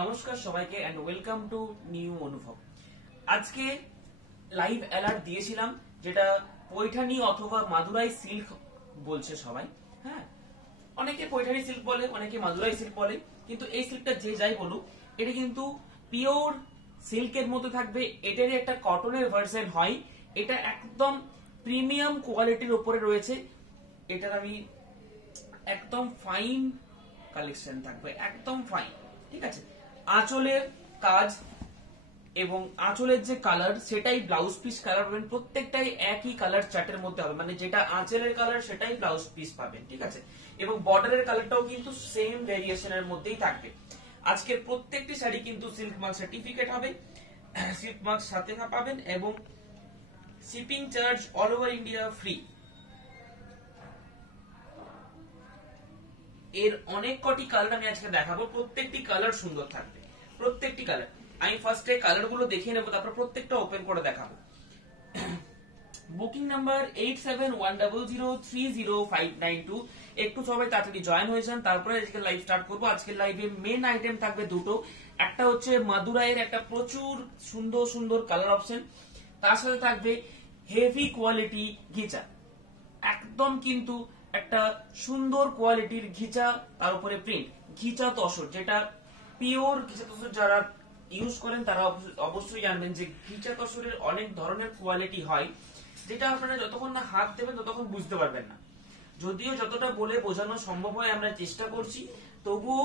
নমস্কার সবাইকে and welcome to new অনুভব। আজকে লাইভ অ্যালার্ট দিয়েছিলাম, যেটা পৈঠানি অথবা মাদুরাই সিল্ক বলছে সবাই। হ্যাঁ, অনেকে পৈঠানি সিল্ক বলে, অনেকে মাদুরাই সিল্ক বলে, কিন্তু এই সিল্কটা যে যাই বলুক, এটা কিন্তু পিওর সিল্কের মধ্যে থাকবে। এটারই একটা কটনের ভার্সন হয়। এটা একদম প্রিমিয়াম কোয়ালিটির উপরে রয়েছে। এটার আমি একদম ফাইন কালেকশন থাকবে, একদম ফাইন। ঠিক আছে, আঁচলের কাজ এবং আঁচলের যে কালার সেটাই ব্লাউজ পিস কালার পাবেন। প্রত্যেকটাই একই কালার চার্টের মধ্যে হবে, মানে যেটা আঁচলের কালার সেটাই ব্লাউজ পিস পাবেন। ঠিক আছে, এবং বর্ডারের কালারটাও কিন্তু সেম ভেরিয়েশনের মধ্যেই থাকবে। আজকের প্রত্যেকটি শাড়ি কিন্তু সিল্ক মার্ক সার্টিফিকেট হবে, সিল্ক মার্ক সাথে পাবেন এবং shipping charge all over India free. এর অনেক কটি কালার আমি আজকে দেখাবো, প্রত্যেকটি কালার সুন্দর থাকবে, প্রত্যেকটি কালার। আমি ফার্স্টে কালার গুলো দেখিয়ে নেবো, তারপর প্রত্যেকটা ওপেন করে দেখাবো। Booking number 8710030592। একটু সবাই তাড়াতাড়ি জয়েন হয়ে যান, তারপরে আজকে লাইভ স্টার্ট করবো। আজকের লাইভে মেন আইটেম থাকবে দুটো। একটা হচ্ছে মাদুরাইয়ের একটা প্রচুর সুন্দর সুন্দর কালার অপশন, তার সাথে থাকবে হেভি কোয়ালিটি ঘিচা, একদম কিন্তু একটা সুন্দর কোয়ালিটির ঘিচা, তার উপরে প্রিন্ট ঘিচা তসর, যেটা পিওর ঘিচা তসর যারা ইউজ করেন তারা অবশ্যই জানবেন যে ঘিচা তসরের অনেক ধরনের কোয়ালিটি হয়, যেটা আপনারা যতক্ষণ না হাত দেবেন ততক্ষণ বুঝতে পারবেন না। যদিও যতটা বলে বোঝানো সম্ভব হয় আমরা চেষ্টা করছি, তবুও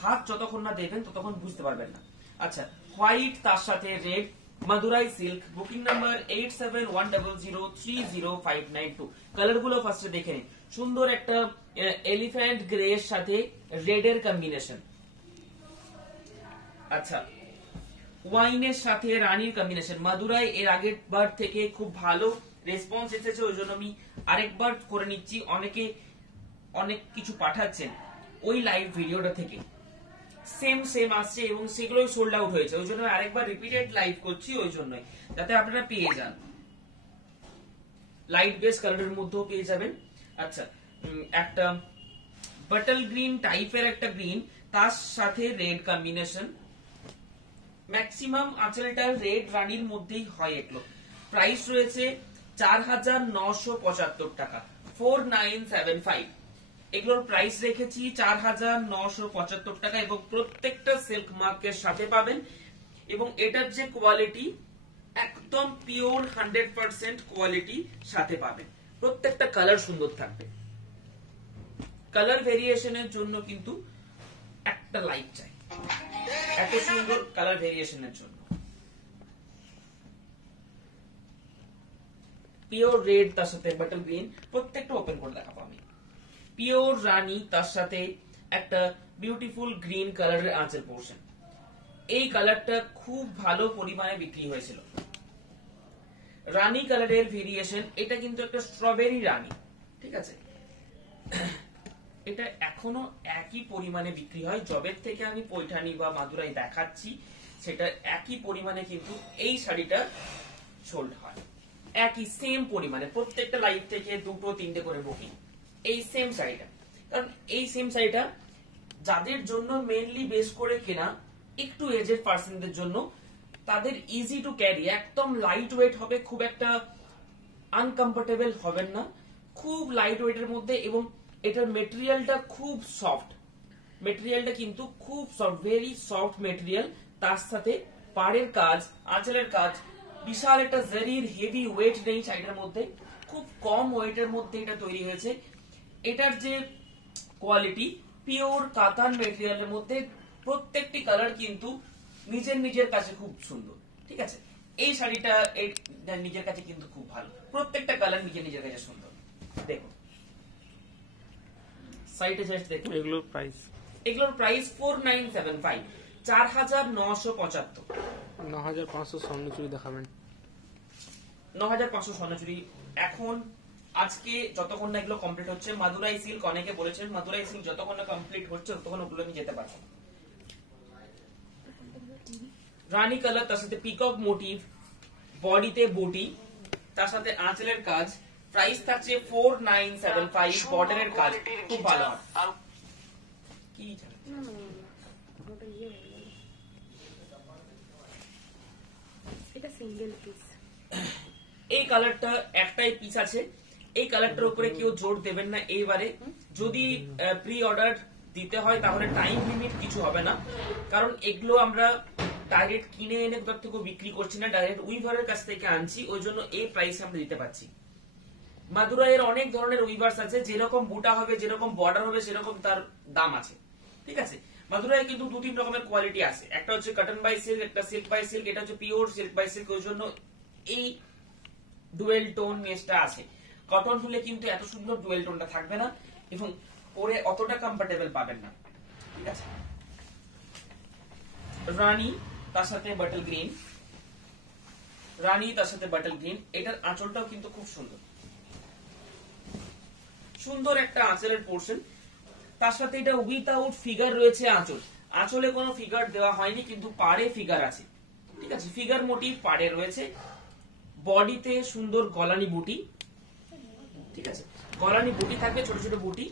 হাত যতক্ষণ না দেবেন ততক্ষণ বুঝতে পারবেন না। আচ্ছা, হোয়াইট তার সাথে red, Madurai silk, booking number 8710030592। Colour গুলো ফার্স্টে দেখে নিন। সুন্দর একটা এলিফ্যান্ট গ্রে এর সাথে রেড এর কম্বিনেশন। আচ্ছা, ওয়াইনের সাথে রানীর কম্বিনেশন। মাদুরাই এর আগের বার থেকে খুব ভালো রেসপন্স এসেছে, ওই জন্য আমি আরেকবার করে নিচ্ছি। অনেকে অনেক কিছু পাঠাচ্ছেন ওই লাইভ ভিডিওটা থেকে, সেম আসছে এবং সেগুলোই সোল্ড আউট হয়েছে, ওই জন্য আরেকবার রিপিটেড লাইভ করছি, ওই জন্যই যাতে আপনারা পেয়ে যান। লাইট বেস কালারের মধ্যেও পেয়ে যাবেন। আচ্ছা, একটা বাটল গ্রিন টাইপের একটা গ্রিন, তার সাথে রেড কম্বিনেশন। ম্যাক্সিমাম আঁচলটা রেড রানীর মধ্যেই হয়। এগুলো প্রাইস রয়েছে 4975 টাকা, 4975। এগুলোর প্রাইস রেখেছি 4975 টাকা এবং প্রত্যেকটা সিল্ক মার্কের সাথে পাবেন। এবং এটার যে কোয়ালিটি একদম পিওর 100% কোয়ালিটি সাথে পাবেন। প্রত্যেকটা কালার সুন্দর থাকবে। কালার ভেরিয়েশনের জন্য কিন্তু একটা লাইক চাই, এত সুন্দর কালার ভেরিয়েশনের জন্য। পিওর রেড তার সাথে বাটল গ্রিন, প্রত্যেকটা ওপেন করে দেখাবো আমি। পিওর রানী তার সাথে একটা বিউটিফুল গ্রিন কালারের আঁচল পোর্শন। এই কালারটা খুব ভালো পরিমাণে বিক্রি হয়েছিল। রানী কালারের ভেরিয়েশন, এটা কিন্তু একটা স্ট্রবেরি রানী। ঠিক আছে, এটা এখনো একই পরিমাণে বিক্রি হয়। জবের থেকে আমি পৈঠানি বা মাদুরাই দেখাচ্ছি, সেটা একই পরিমাণে কিন্তু এই শাড়িটা সোল্ড হয়, একই সেম পরিমাণে। প্রত্যেকটা লাইভ থেকে দুটো তিনটে করে বুকিং এই সেম শাড়িটা। কারণ এই সেম শাড়িটা যাদের জন্য মেইনলি বেস করে কেনা, একটু এজেড পার্সনদের জন্য, তাদের ইজি টু ক্যারি, একদম লাইট ওয়েট হবে, খুব একটা আনকমফোর্টেবল হবেন না, খুব লাইট ওয়েটের মধ্যে। এবং এটার মেটেরিয়ালটা খুব সফট, মেটেরিয়ালটা কিন্তু খুব সফট, ভেরি সফট মেটেরিয়াল। তার সাথে পাড়ের কাজ, আঁচলের কাজ, বিশাল একটা জারির হেভি ওয়েট নেই শাড়িটার মধ্যে, খুব কম ওয়েটের মধ্যে এটা তৈরি হয়েছে। এটার যে কোয়ালিটি পিওর কাতান মেটেরিয়ালের মধ্যে, প্রত্যেকটি কালার কিন্তু নিজের কাছে খুব সুন্দর। ঠিক আছে, এই শাড়িটা নিজের কাছে কিন্তু খুব ভালো, প্রত্যেকটা কালার নিজের কাছে সুন্দর। দেখুন সাইটে জাস্ট দেখুন। এগুলোর প্রাইস 4975, 4975। 9500 স্বর্ণচুরি দেখাবেন। 9500 স্বর্ণচুরি এখন আজকে যতক্ষণ না এগুলো কমপ্লিট হচ্ছে। মাদুরাই সিল্ক অনেকে বলেছেন, মাদুরাই সিল্ক যতক্ষণ না কমপ্লিট হচ্ছে ততক্ষণ ওগুলো আমি যেতে পারবো। রানী কালার, তার সাথে পিকক মোটিভ, বডিতে বুটি, তার সাথে আঁচলের কাজ। প্রাইস থাকছে 4975, বর্ডারের কাজ খুব ভালো। কি এটা সিঙ্গেল পিস। এই কালারটা একটাই পিস আছে, এই কালারটার উপরে কেউ জোর দেবেন না এইবারে। যদি প্রি অর্ডার দিতে হয় তাহলে টাইম লিমিট কিছু হবে না, কারণ এগুলো আমরা ডাইরেক্ট কিনে এনে কোথাও থেকে বিক্রি করছি না, ডাইরেক্ট উইভারের কাছ থেকে আনছি, ওই জন্য এই প্রাইস আমরা দিতে পারছি। মাদুরাইয়ের অনেক ধরনের উইভার্স আছে, যেরকম বুটা হবে, যেরকম বর্ডার হবে, সেরকম তার দাম আছে। ঠিক আছে, মাদুরাই কিন্তু 2-3 রকমের কোয়ালিটি আছে, একটা হচ্ছে কটন বাই সিল্ক, একটা সিল্ক বাই সিল্ক, এটা হচ্ছে পিওর সিল্ক বাই সিল্ক। ওই জন্য এই ডুয়েল টোন মেশটা আছে। কটন হলে কিন্তু এত সুন্দর ডুয়েল টোনটা থাকবে না এবং পরে অতটা কমফোর্টেবল পাবেন না। ঠিক আছে, রানী তার সাথে বাটল গ্রিন, রানী তার সাথে বাটল গ্রিন। এটার আঁচলটাও কিন্তু খুব সুন্দর, সুন্দর একটা আঁচলের পোর্শন। তার সাথে এটা উইথআউট ফিগার রয়েছে আঁচল, আঁচলে কোনো ফিগার দেওয়া হয়নি কিন্তু পাড়ে ফিগার আছে। ঠিক আছে, ফিগার মোটিভ পাড়ে রয়েছে। বডিতে সুন্দর গলানি বুটি, ঠিক আছে, গলানি বুটি থাকবে, ছোট ছোট বুটি।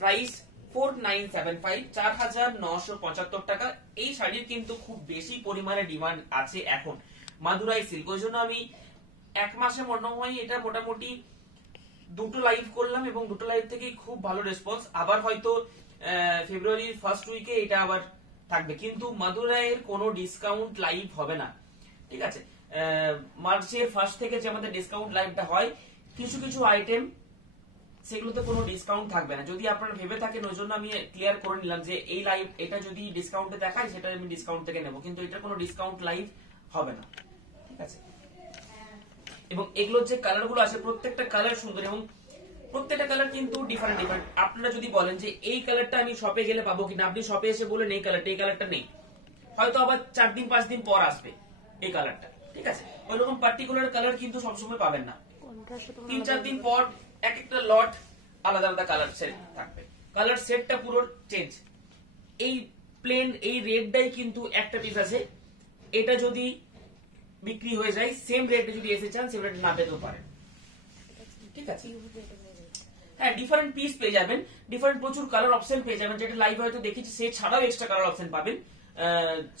প্রাইস 4975, 4975 টাকা। এই শাড়ির কিন্তু খুব বেশি পরিমাণে ডিমান্ড আছে এখন মাদুরাই সিল্ক। ওই জন্য আমি এক মাসে মনে হয় এটা মোটামুটি 2টো লাইভ করলাম এবং 2টো লাইভ থেকে খুব ভালো রেসপন্স। আবার হয়তো ফেব্রুয়ারির ফার্স্ট উইকে এটা আবার থাকবে, কিন্তু মাদুরাইয়ের কোনো ডিসকাউন্ট লাইভ হবে না। ঠিক আছে, মার্চের ফার্স্ট থেকে যে আমাদের ডিসকাউন্ট লাইভটা হয়, কিছু কিছু আইটেম সেগুলোতে কোনো ডিসকাউন্ট থাকবে না। যদি আপনারা ভেবে থাকেন, ওই জন্য আমি ক্লিয়ার করে নিলাম যে এই লাইভ এটা যদি ডিসকাউন্টে দেখায় সেটা আমি ডিসকাউন্ট থেকে নেব, কিন্তু এটা কোনো ডিসকাউন্ট লাইভ হবে না। ঠিক আছে, এবং এগুলোর যে কালার গুলো আছে প্রত্যেকটা কালার সুন্দর এবং প্রত্যেকটা কালার কিন্তু ডিফারেন্ট ডিফারেন্ট। আপনারা যদি বলেন যে এই কালারটা আমি শপে গেলে পাবো কিনা, আপনি শপে এসে বলেন এই কালারটা নেই, হয়তো আবার 4-5 দিন পর আসবে এই কালারটা। ঠিক আছে, ওইরকম পার্টিকুলার কালার কিন্তু সবসময় পাবেন না, 3-4 দিন পর এক একটা লট আলাদা আলাদা কালার সেট থাকবে, কালার সেটটা পুরো চেঞ্জ। এই প্লেন এই রেডটাই কিন্তু একটা পিস আছে, এটা যদি বিক্রি হয়ে যায় সেম রেটে যদি এসে চান সেম রেট না পেতেও পারেন। ঠিক আছে, হ্যাঁ ডিফারেন্ট পিস পেয়ে যাবেন, ডিফারেন্ট প্রচুর কালার অপশন পেয়ে যাবেন, যেটা লাইভ হয়তো দেখেছি সে ছাড়াও এক্সট্রা কালার অপশন পাবেন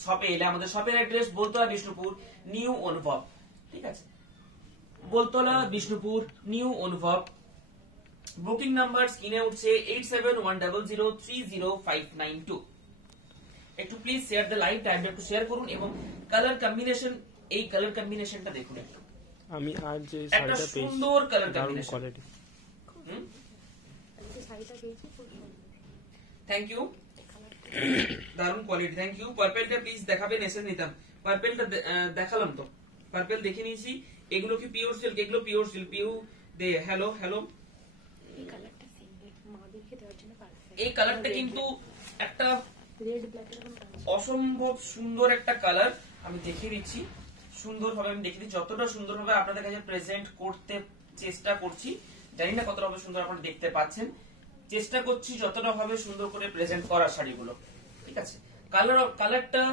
শপে এলে। আমাদের শপের অ্যাড্রেস বলতলা বিষ্ণুপুর, নিউ অনুভব। ঠিক আছে, বলতলা বিষ্ণুপুর, নিউ অনুভব। বুকিং নাম্বার স্ক্রিনে উঠছে 8710030592। একটু প্লিজ শেয়ার দ্য লাইভ, টাইমটা একটু শেয়ার করুন এবং কালার কম্বিনেশন, এই কালার কম্বিনেশনটা দেখুন একটু। আমি আজ যে একটা শাড়িটা পেয়েছি সুন্দর কালার দারুণ কম্বিনেশন। কোয়ালিটি। থ্যাংক ইউ, দারুণ কোয়ালিটি, থ্যাংক ইউ। পার্পেলটা প্লিজ দেখাবেন, এসে নিতাম। পার্পেলটা দেখালাম তো, পার্পেল দেখে নিয়েছি। এগুলো কি পিওর সিল্ক? এগুলো পিওর সিল্ক। পিউ দে হ্যালো হ্যালো। এই কালারটা সিঙ্গেল মাদেরকে দেওয়ার জন্য পারফেক্ট। এই কালারটা কিন্তু একটা রেড ব্ল্যাক এরকম কালার, অসম্ভব সুন্দর একটা কালার। আমি দেখিয়ে দিচ্ছি সুন্দরভাবে, আমি দেখিয়ে দিচ্ছি যতটা সুন্দরভাবে আপনাদের কাছে প্রেজেন্ট করতে চেষ্টা করছি। জানি না কতটা সুন্দর আপনারা দেখতে পাচ্ছেন, চেষ্টা করছি যতটা ভাবে সুন্দর করে প্রেজেন্ট করার শাড়িগুলো। ঠিক আছে, কালারটা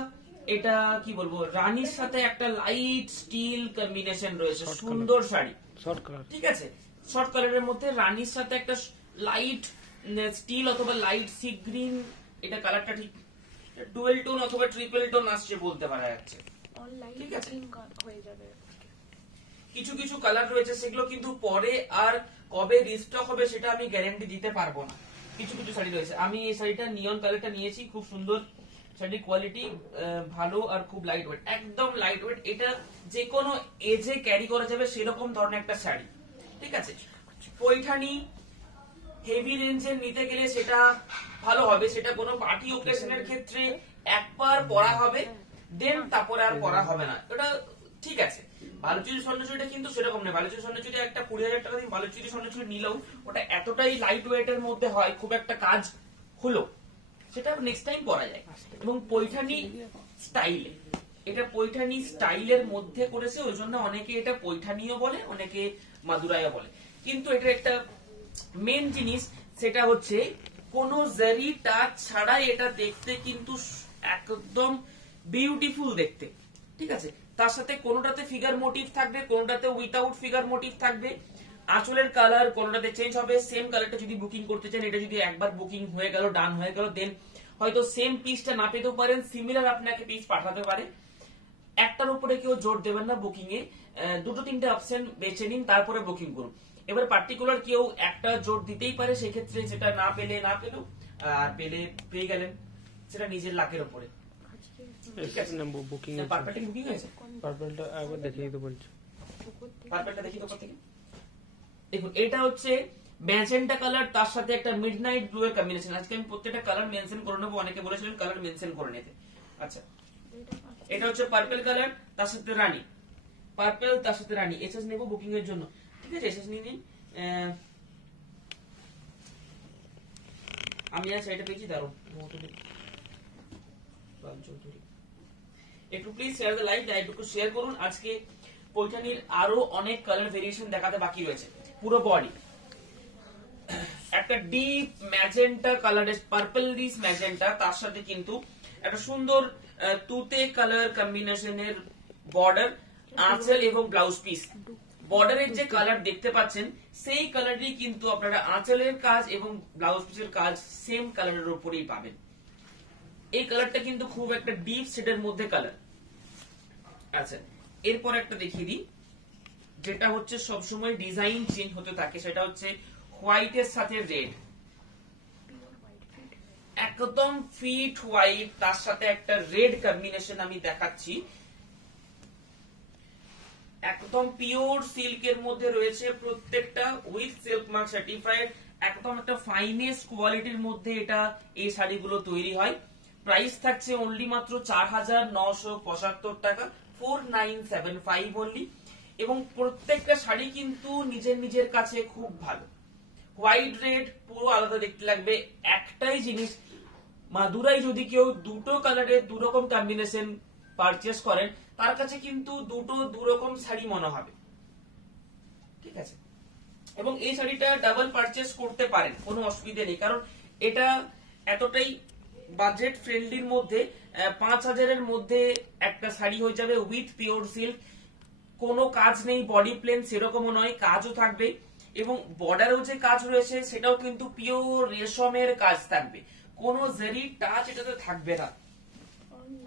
এটা কি বলবো, রানীর সাথে একটা লাইট স্টিল কম্বিনেশন রয়েছে, সুন্দর শাড়ি। শর্ট কালার, ঠিক আছে, শর্ট কালারের মধ্যে রানীর সাথে একটা লাইট স্টিল অথবা লাইট সি গ্রিন, এটা কালারটা ঠিক ডুয়েল টোন অথবা ট্রিপল টোন আসছে বলতে পারা যাচ্ছে। অনলাইন ঠিক আছে, হয়ে যাবে। কিছু কিছু কালার রয়েছে সেগুলো কিন্তু পরে আর কবে রিস্টক হবে সেটা আমি গ্যারান্টি দিতে পারবো না। কিছু কিছু শাড়ি রয়েছে, আমি এই শাড়িটা নিয়ন কালারটা নিয়েছি, খুব সুন্দর শাড়ির কোয়ালিটি ভালো আর খুব লাইট ওয়েট, একদম লাইট ওয়েট। এটা যে কোনো এজে ক্যারি করা যাবে সেরকম ধরনের একটা শাড়ি। ঠিক আছে, পৈঠানি হেভি রেঞ্জের নিতে গেলে সেটা ভালো হবে, সেটা কোনো পার্টি ওকেশনের ক্ষেত্রে একবার পরা হবে, দেন তারপরে আর পরা হবে না, এটা ঠিক আছে। বালুচুরি স্বর্ণচুরিটা কিন্তু সেরকম নেই। বালুচুরি স্বর্ণচুরি একটা 20,000 টাকা দিয়ে বালুচুরি স্বর্ণচুরি নিলেও ওটা এতটাই লাইট ওয়েটের মধ্যে হয়, খুব একটা কাজ হলো সেটা নেক্সট টাইম পরা যায়। এবং পৈঠানি স্টাইলে, এটা পৈঠানি স্টাইলের মধ্যে করেছে, ওই জন্য অনেকে এটা পৈঠানিও বলে, অনেকে মাদুরাইও বলে। কিন্তু এটা একটা মেন জিনিস, সেটা হচ্ছে কোনো জারি টাচ ছাড়াই এটা দেখতে কিন্তু একদম বিউটিফুল দেখতে। ঠিক আছে, তার সাথে কোনোটাতে ফিগার মোটিভ থাকবে, কোনোটাতে উইথাউট ফিগার মোটিভ থাকবে। আঁচলের কালার কোনোটাতে চেঞ্জ হবে। সেম কালারটা যদি বুকিং করতে চান, এটা যদি একবার বুকিং হয়ে গেল, ডান হয়ে গেল, দেন হয়তো সেম পিসটা না পেতেও পারেন, সিমিলার আপনাকে পিস পাঠাতে পারে। একটার উপরে কেউ জোর দেবেন না বুকিং এ, দুটো তিনটে অপশন বেছে নিন, তারপরে বুকিং করুন। এবার পার্টিকুলার কেউ একটা জোর দিতেই পারে, সেক্ষেত্রে যেটা না পেলেও আর পেয়ে গেলেন, সেটা নিজের লাকের উপরে। বুকিং পারফেক্ট বুকিং হয়েছে। পার্পলটা একবার দেখিয়ে দিতে বলছো। পারফেক্টটা দেখি তো থেকে। দেখুন এটা হচ্ছে ম্যাজেন্টা কালার, তার সাথে একটা মিডনাইট ব্লু এর কম্বিনেশন। আজকে আমি প্রত্যেকটা কালার মেনশন করে নেবো, অনেকে বলেছিলেন কালার মেনশন করে নিতে। আচ্ছা, এটা হচ্ছে পার্পল কালার, তার সাথে রানী, পার্পল তার সাথে রানী। এসএস নেবো বুকিং এর জন্য, ঠিক আছে? এসএস নিয়ে নিন। আমি আর সাইডে পেয়েছি, দাঁড়ো একটু প্লিজ শেয়ার দ্য লাইভ, একটু শেয়ার করুন। আজকে পৈঠানির আরো অনেক কালার ভেরিয়েশন দেখাতে বাকি রয়েছে। পুরো বডি একটা ডিপ ম্যাজেন্টা কালারের, পার্পল ডিস ম্যাজেন্টা, তার সাথে কিন্তু একটা সুন্দর তুতে কালার কম্বিনেশনের বর্ডার, আঁচল এবং ব্লাউজ পিস। বর্ডারের যে কালার দেখতে পাচ্ছেন সেই কালারই কিন্তু আপনারা আঁচলের কাজ এবং ব্লাউজ পিসের কাজ সেম কালারের উপরেই পাবেন। এই কালারটা কিন্তু খুব একটা ডিপ শেডের মধ্যে কালার। আচ্ছা, এরপর একটা দেখিয়ে দিই, যেটা হচ্ছে সবসময় ডিজাইন চেঞ্জ হতে থাকে, সেটা হচ্ছে হোয়াইটের সাথে রেড, একদম ফিট হোয়াইট, তার সাথে একটা রেড কম্বিনেশন আমি দেখাচ্ছি। একদম পিওর সিল্কের মধ্যে রয়েছে প্রত্যেকটা, উইথ সিল্ক মার্ক সার্টিফাইড, একদম একটা ফাইনেস্ট কোয়ালিটির মধ্যে এটা এই শাড়িগুলো তৈরি হয়। প্রাইস থাকছে অনলি মাত্র 4,975 টাকা, 4975 অনলি। এবং প্রত্যেকটা শাড়ি কিন্তু নিজের নিজের কাছে খুব ভালো। হোয়াইট রেড পুরো আলাদা দেখতে লাগবে। একটাই জিনিস, মাদুরাই যদি কেউ দুটো কালারের দুরকম কম্বিনেশন পারচেস করেন, তার কাছে কিন্তু দুটো দুরকম শাড়ি মনে হবে, ঠিক আছে? এবং এই শাড়িটা ডাবল পারচেস করতে পারেন, কোনো অসুবিধা নেই, কারণ এটা এতটাই বাজেট ফ্রেন্ডলির মধ্যে, 5,000-এর মধ্যে একটা শাড়ি হয়ে যাবে উইথ পিওর সিল্ক। কোনো কাজ নেই, বডি প্লেন সেরকমও নয়, কাজও থাকবে। এবং বর্ডারেও যে কাজ রয়েছে সেটাও কিন্তু পিওর রেশমের কাজ থাকবে, কোনো জেরি টাচ এটাতে থাকবে না।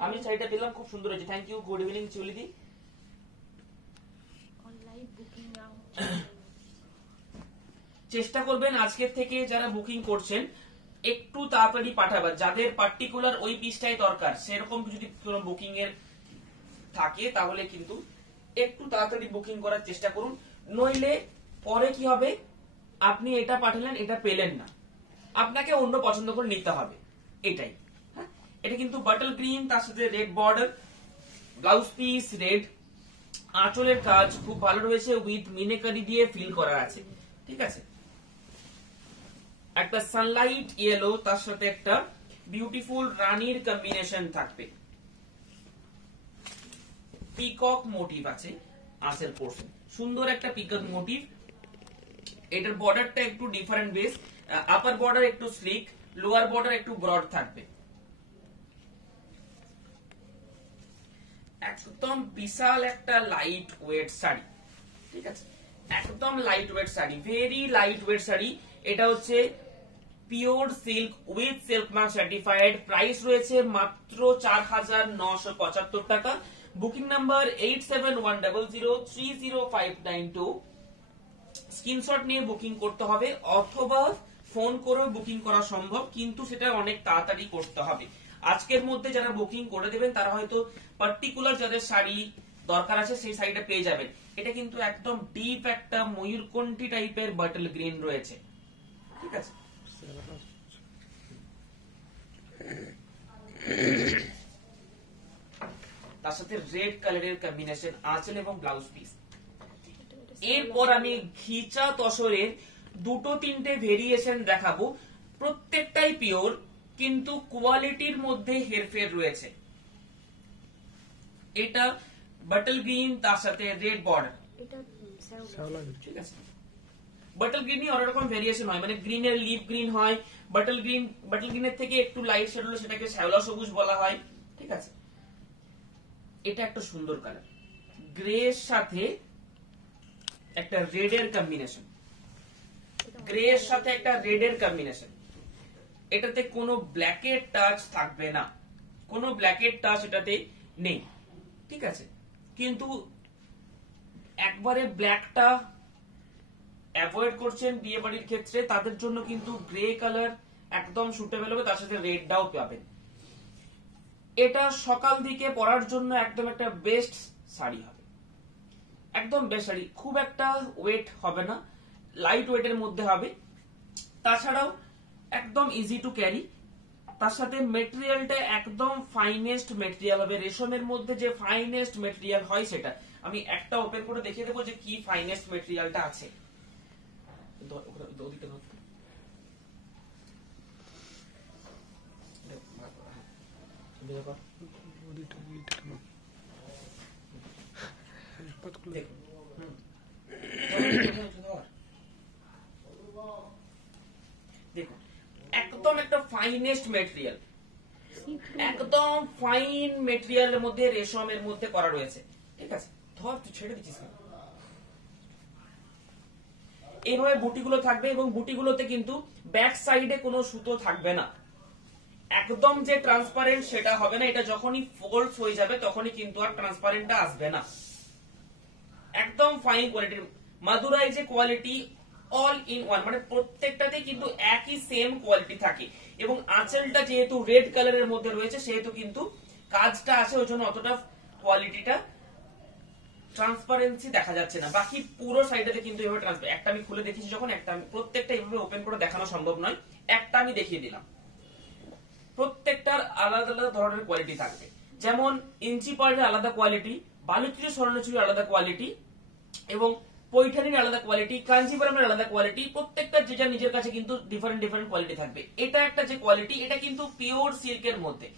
আমি শাড়িটা পেলাম, খুব সুন্দর হয়েছে। থ্যাংক ইউ, গুড ইভিনিং চলিদি। চেষ্টা করবেন আজকের থেকে যারা বুকিং করছেন একটু তাড়াতাড়ি পাঠাবার, যাদের পার্টিকুলার ওই পিসটাই দরকার সেরকম যদি বুকিং এর থাকে তাহলে কিন্তু একটু তাড়াতাড়ি বুকিং করার চেষ্টা করুন, নইলে পরে কি হবে, আপনি এটা পাঠালেন, এটা পেলেন না, আপনাকে অন্য পছন্দ করে নিতে হবে, এটাই। হ্যাঁ, এটা কিন্তু বাটল গ্রিন, তার সাথে red border, blouse piece red, আঁচলের কাজ খুব ভালো রয়েছে, উইথ মিনেকারি দিয়ে ফিল করা আছে, ঠিক আছে? একটা সানলাইট ইয়েলো, তার সাথে একটা বিউটিফুল রানীর কম্বিনেশন থাকবে। পিকক মোটিভ আছে আঁচল পোর্শন, সুন্দর একটা পিকক মোটিভ। এটার বর্ডারটা একটু ডিফারেন্ট বেস, আপার বর্ডার একটু স্লিক, লোয়ার বর্ডার একটু ব্রড থাকবে। একদম বিশাল একটা লাইট ওয়েট শাড়ি, ঠিক আছে? একদম light weight sari, very light weight sari. এটা হচ্ছে pure silk with silk mark certified. Price রয়েছে মাত্র 4,975 টাকা। Booking number 8710030592। স্ক্রিনশট নিয়ে বুকিং করতে হবে, অথবা ফোন করে বুকিং করা সম্ভব, কিন্তু সেটা অনেক তাড়াতাড়ি করতে হবে। আজকের মধ্যে যারা বুকিং করে দেবেন তারা হয়তো পার্টিকুলার যাদের শাড়ি দরকার আছে সেই শাড়িটা পেয়ে যাবেন। এটা কিন্তু একদম ডিপ একটা ময়ূরকণ্ঠী টাইপের বাটল গ্রিন রয়েছে, ঠিক আছে? তার সাথে রেড কালারের কম্বিনেশন আঁচল এবং ব্লাউজ পিস। এরপর আমি ঘিচা তসরের দুটো তিনটে ভেরিয়েশন দেখাবো, প্রত্যেকটাই পিওর, কিন্তু কোয়ালিটির মধ্যে হেরফের রয়েছে। এটা বাটল গ্রিন, তার সাথে রেড বর্ডার, ঠিক আছে? বাটল গ্রিনই অনেক রকম ভেরিয়েশন হয়, মানে গ্রিনের লিপ গ্রিন হয়, বাটল গ্রিনের থেকে একটু লাইট শেড হলে সেটাকে শ্যাওলা সবুজ বলা হয়, ঠিক আছে? এটা একটা সুন্দর কালার, গ্রে এর সাথে একটা রেড এর কম্বিনেশন, গ্রে এর সাথে একটা রেড এর কম্বিনেশন। এটাতে কোনো ব্ল্যাকের টাচ থাকবে না, কোনো ব্ল্যাকের টাচ এটাতে নেই, ঠিক আছে। কিন্তু একবারে ব্ল্যাকটা অ্যাভয়েড করছেন বিয়ে বাড়ির ক্ষেত্রে, তাদের জন্য কিন্তু গ্রে কালার একদম সুটেবল হবে, তার সাথে রেডটাও পাবেন। এটা সকাল দিকে পরার জন্য একদম একটা বেস্ট শাড়ি হবে, একদম বেস্ট শাড়ি। খুব একটা ওয়েট হবে না, লাইট ওয়েটের মধ্যে হবে, তাছাড়াও একদম ইজি টু ক্যারি। তার সাথে মেটেরিয়ালটা একদম ফাইনেস্ট মেটেরিয়াল হবে, রেশমের মধ্যে যে ফাইনেস্ট মেটেরিয়াল হয় সেটা। আমি একটা ওপেন করে দেখিয়ে দেবো যে কি ফাইনেস্ট মেটেরিয়ালটা আছে। দেখুন একদম একটা ফাইনেস্ট মেটেরিয়াল, একদম ফাইন মেটেরিয়ালের মধ্যে রেশমের মধ্যে করা রয়েছে, ঠিক আছে। ধর তুই ছেড়ে দিচ্ছিস না। এইভাবে বুটিগুলো থাকবে এবং বুটিগুলোতে কিন্তু ব্যাক সাইডে কোনো সুতো থাকবে না, একদম যে ট্রান্সপারেন্ট সেটা হবে না। এটা যখনই ফোল্ড হয়ে যাবে তখনই কিন্তু আর ট্রান্সপারেন্টটা আসবে না। একদম ফাইন কোয়ালিটির মাদুরাই যে কোয়ালিটি অল ইন ওয়ান, মানে প্রত্যেকটাতে কিন্তু একই সেম কোয়ালিটি থাকে। এবং আঁচলটা যেহেতু রেড কালারের মধ্যে রয়েছে সেহেতু কিন্তু কাজটা আছে, ওই জন্য অতটা কোয়ালিটিটা ট্রান্সপারেন্সি দেখা যাচ্ছে না। বাকি পুরো সাইডেতে কিন্তু এভাবে ট্রান্সপারেন্ট। একটা আমি খুলে দেখিয়েছি যখন, একটা আমি প্রত্যেকটা এভাবে ওপেন করে দেখানো সম্ভব নয়, একটা আমি দেখিয়ে দিলাম। প্রত্যেকটার আলাদা আলাদা ধরনের কোয়ালিটি থাকবে, যেমন ইঞ্চি পাড়ের আলাদা কোয়ালিটি, বালুচুরি স্বর্ণচুরির আলাদা কোয়ালিটি, এবং পৈঠানির আলাদা কোয়ালিটি, কাঞ্জিপুরমের আলাদা কোয়ালিটি। প্রত্যেকটা যেটা নিজের কাছে কিন্তু ডিফারেন্ট ডিফারেন্ট কোয়ালিটি থাকবে। এটা একটা যে কোয়ালিটি, এটা কিন্তু পিওর সিল্কের মধ্যে,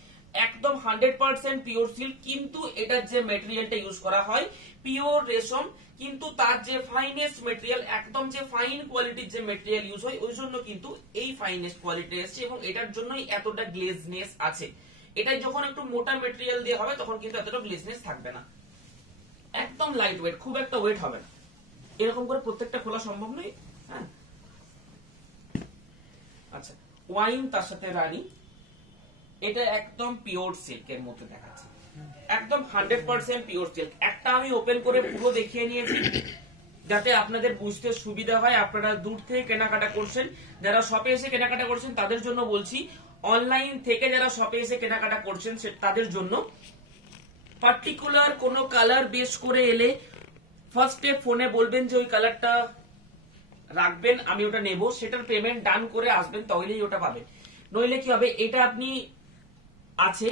একদম 100% পিওর সিল্ক, কিন্তু এটার যে মেটেরিয়ালটা ইউজ করা হয় পিওর রেশম, কিন্তু তার যে ফাইনেস্ট মেটেরিয়াল, একদম যে ফাইন কোয়ালিটির যে মেটেরিয়াল ইউজ হয়, ওই জন্য কিন্তু এই ফাইনেস্ট কোয়ালিটি এসেছে এবং এটার জন্যই এতটা গ্লেজনেস আছে। এটা যখন একটু মোটা মেটেরিয়াল দিয়ে হবে তখন কিন্তু এতটা গ্লেজনেস থাকবে না, একদম লাইট ওয়েট, খুব একটা ওয়েট হবে না। এরকম করে প্রত্যেকটা খোলা সম্ভব নয়, হ্যাঁ। আচ্ছা, ওয়াইন তার সাথে রানী, এটা একদম পিওর সিল্কের মধ্যে দেখাচ্ছে, একদম 100% পিওর সিল্ক। একটা আমি ওপেন করে পুরো দেখিয়ে নিয়েছি যাতে আপনাদের বুঝতে সুবিধা হয়। আপনারা দূর থেকে কেনাকাটা করছেন, যারা শপে এসে কেনাকাটা করছেন তাদের জন্য বলছি, অনলাইন থেকে যারা শপে এসে কেনাকাটা করছেন তাদের জন্য পার্টিকুলার কোনো কালার বেস করে এলে ফার্স্টে ফোনে বলবেন যে ওই কালারটা রাখবেন, আমি ওটা নেব, সেটার পেমেন্ট ডান করে আসবেন, তাহলেই ওটা পাবেন। নইলে কি হবে, এটা আপনি আছে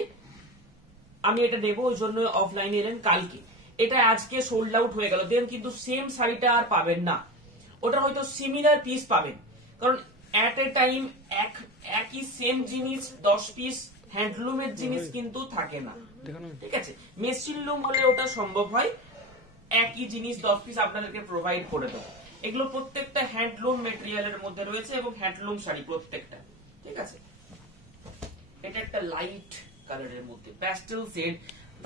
আমি এটা নেব ওই জন্য অফলাইনে এলেন কালকে, এটা আজকে সোল্ড আউট হয়ে গেল, দেন কিন্তু সেম শাড়িটা আর পাবেন না। ওটা হয়তো সিমিলার পিস পাবেন, কারণ এট এ টাইম একই সেম জিনিস 10 পিস হ্যান্ডলুমের জিনিস কিন্তু থাকে না, ঠিক আছে। মেশিন লুম হলে ওটা সম্ভব হয়, একই জিনিস 10 পিস আপনাদেরকে প্রোভাইড করে দেবো। এগুলো প্রত্যেকটা হ্যান্ডলুম মেটেরিয়ালের মধ্যে রয়েছে এবং হ্যান্ডলুম শাড়ি প্রত্যেকটা, ঠিক আছে। এটা একটা লাইট কালারের মধ্যে প্যাস্টেল শেড,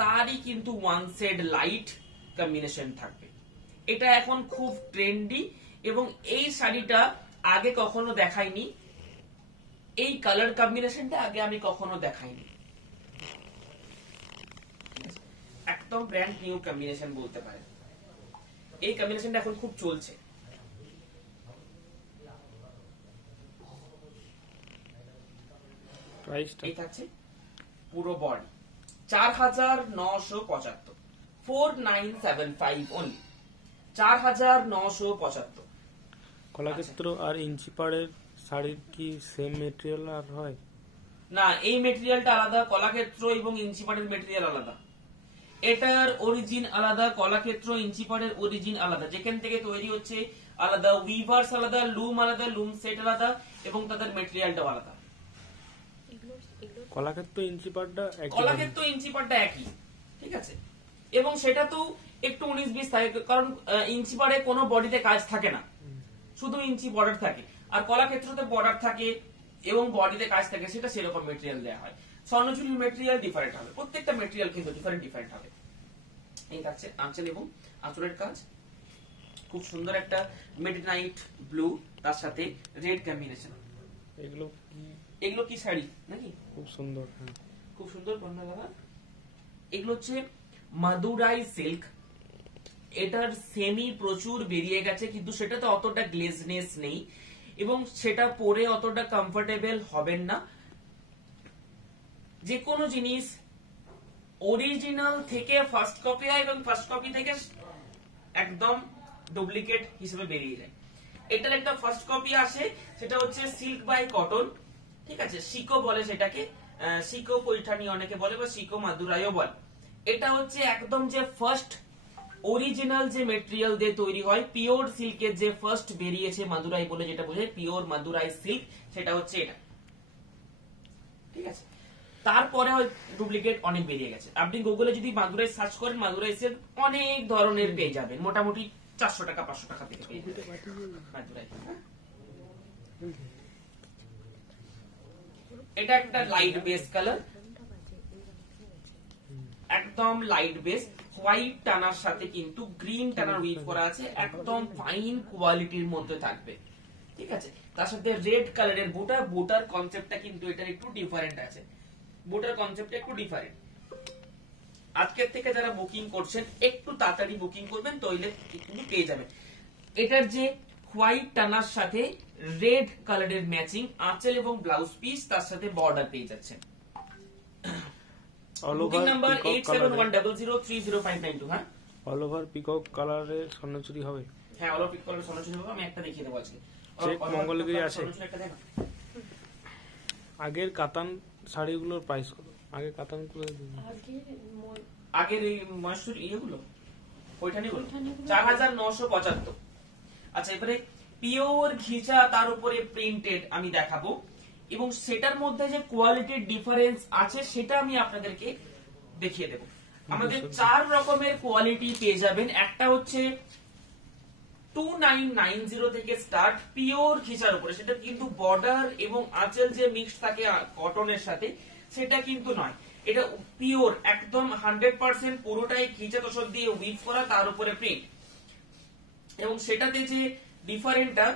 তারই কিন্তু ওয়ান শেড লাইট কম্বিনেশন থাকবে। এটা এখন খুব ট্রেন্ডি এবং এই শাড়িটা আগে কখনো দেখাইনি, এই কালার কম্বিনেশনটা আগে আমি কখনো দেখাইনি, একদম ব্র্যান্ড নিউ কম্বিনেশন বলতে পারেন। এই কম্বিনেশনটা এখন খুব চলছে। এই থাকছে পুরো বডি 4975, 4975 অনলি, 4975। কলাক্ষেত্র আর ইঞ্চি পাড়ের শাড়ির কি সেম মেটেরিয়াল আর হয় না? এই মেটেরিয়ালটা আলাদা, কলাক্ষেত্র এবং ইঞ্চিপাড়ের মেটেরিয়াল আলাদা, এটার অরিজিন আলাদা, কলাক্ষেত্র ইঞ্চিপাড়ের অরিজিন আলাদা, যেখান থেকে তৈরি হচ্ছে আলাদা, উইভার্স আলাদা, লুম আলাদা, লুম সেট আলাদা এবং তাদের মেটেরিয়ালটাও আলাদা। কলাক্ষেত্র ইঞ্চি পাড়টা কলাক্ষেত্র ইঞ্চিপাড়টা একই, ঠিক আছে। এবং সেটা তো একটু 19-20 থাকে, কারণ ইঞ্চিপাড়ে কোনো বডিতে কাজ থাকে না, শুধু ইঞ্চি বর্ডার থাকে, আর কলাক্ষেত্রতে বর্ডার থাকে এবং বডিতে কাজ থাকে, সেটা সেরকম মেটেরিয়াল দেওয়া হয়। স্বর্ণচুরির মেটেরিয়াল ডিফারেন্ট হবে, প্রত্যেকটা মেটেরিয়াল কিন্তু ডিফারেন্ট হবে। এই থাকছে আঁচল এবং আঁচলের কাজ, খুব সুন্দর একটা মিডনাইট ব্লু, তার সাথে রেড কম্বিনেশন, এগুলো কি শাড়ি নাকি? খুব সুন্দর। হ্যাঁ, খুব সুন্দর বর্ণনা দাদা। এগুলো হচ্ছে মাদুরাই সিল্ক। এটার সেমি প্রচুর বেরিয়ে গেছে, কিন্তু সেটাতে অতটা গ্লেজনেস নেই এবং সেটা পরে অতটা কমফোর্টেবল হবেন না। যে কোনো জিনিস অরিজিনাল থেকে ফার্স্ট কপি হয় এবং ফার্স্ট কপি থেকে একদম ডুপ্লিকেট হিসেবে বেরিয়ে যায়। এটার একটা ফার্স্ট কপি আসে, সেটা হচ্ছে সিল্ক বাই কটন, ঠিক আছে, সিকো বলে সেটাকে, সিকো পৈঠানি অনেকে বলে বা সিকো মাদুরাইও বলে। এটা হচ্ছে একদম যে ফার্স্ট অরিজিনাল যে মেটেরিয়াল দিয়ে তৈরি হয়, পিওর সিল্কের যে ফার্স্ট বেরিয়েছে মাদুরাই বলে যেটা বোঝায়, পিওর মাদুরাই সিল্ক, সেটা হচ্ছে এটা, ঠিক আছে। তারপরে ডুপ্লিকেট অনেক বেরিয়ে গেছে। আপনি গুগলে যদি মাদুরাই সার্চ করেন, মাদুরাই সিল্ক অনেক ধরনের পেয়ে যাবেন, মোটামুটি 400 টাকা 500 টাকা থেকে পেয়ে যাবেন মাদুরাই। এটা একটা লাইট বেস কালার, একদম লাইট বেস, হোয়াইট টানার সাথে কিন্তু গ্রিন টানার উইভ করা আছে, একদম ফাইন কোয়ালিটির মধ্যে থাকবে, ঠিক আছে। তার সাথে রেড কালারের বুটা, বুটার কনসেপ্টটা কিন্তু এটার একটু ডিফারেন্ট আছে, বুটার কনসেপ্টটা একটু ডিফারেন্ট। আজকের থেকে যারা বুকিং করছেন একটু তাড়াতাড়ি বুকিং করবেন, তইলে কিন্তু পেয়ে যাবেন। এটার যে হোয়াইট টানার সাথে রেড কালারের ম্যাচিং আঁচল এবং ব্লাউজ পিস, তার সাথে বর্ডার পেয়ে যাচ্ছেন। Booking number 8710030592। হ্যাঁ, অল ওভার পিকক কালারের স্বর্ণচুরি হবে। হ্যাঁ, অল ওভার পিকক কালারের স্বর্ণচুরি হবে। আমি একটা দেখিয়ে দেবো আজকে। চেক মঙ্গলগিরি আছে। আগের কাতান শাড়িগুলোর প্রাইস কত? আগে কাতান গুলো, আগের এই ময়ূর ইয়েগুলো, পৈঠানিগুলো 4975। আচ্ছা, এবারে পিওর ঘিচা, তার উপরে প্রিন্টেড আমি দেখাবো এবং সেটার মধ্যে যে কোয়ালিটির ডিফারেন্স আছে সেটা আমি আপনাদেরকে দেখিয়ে দেব। আমাদের 4 রকমের কোয়ালিটি পেয়ে যাবেন। একটা হচ্ছে 2990 থেকে স্টার্ট, পিওর ঘিচার উপরে, সেটা কিন্তু বর্ডার এবং আঁচল যে মিক্স থাকে কটনের সাথে, সেটা কিন্তু নয়, এটা পিওর একদম 100% পুরোটাই ঘিচা তোষক দিয়ে উইভ করা, তার উপরে প্রিন্ট। এবং সেটাতে যে ডিফারেন্টটা